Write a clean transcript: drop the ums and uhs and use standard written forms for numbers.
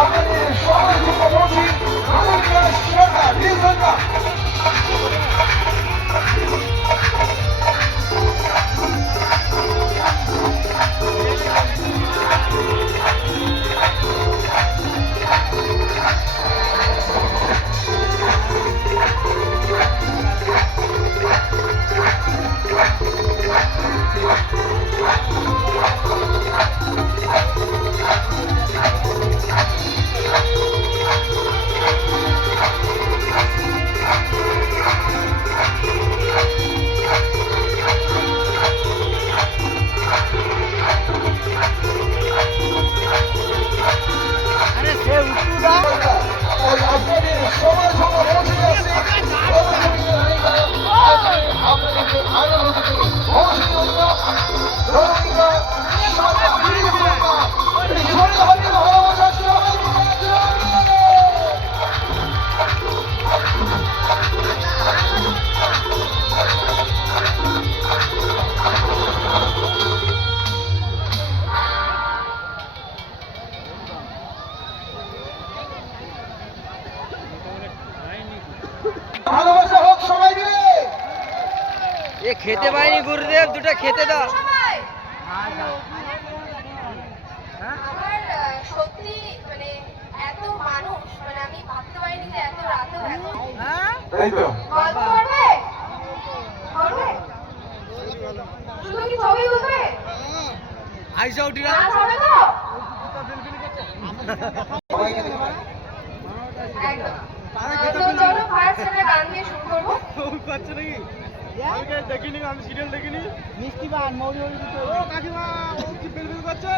আপনাদের সবার জন্য বলছি আমাদের সরকার সরকার আপনাদের সবার জন্য পৌঁছে যাচ্ছে আপনাদেরকে আনন্দ ভালোবাসা হোক সবাই মিলে। এ খেতে পাইনি গুরুদেব, দুটো খেতে দাও। আমার সত্যি মানে এত মানুষ, মানে আমি ভাবতে পারিনি যে এত রাতেও এই তো গল্প করবে করবে শুধু কি ছবি তুলবে আইসা উঠিরা নাচ হবে তো একদম। তো চলো ফার্স্ট একটা গান দিয়ে শুরু করবো। দেখিনি, আমি সিরিয়াল দেখিনি। মিষ্টি পান মৌরি কাকিমা ও কি বেলবেল করছে।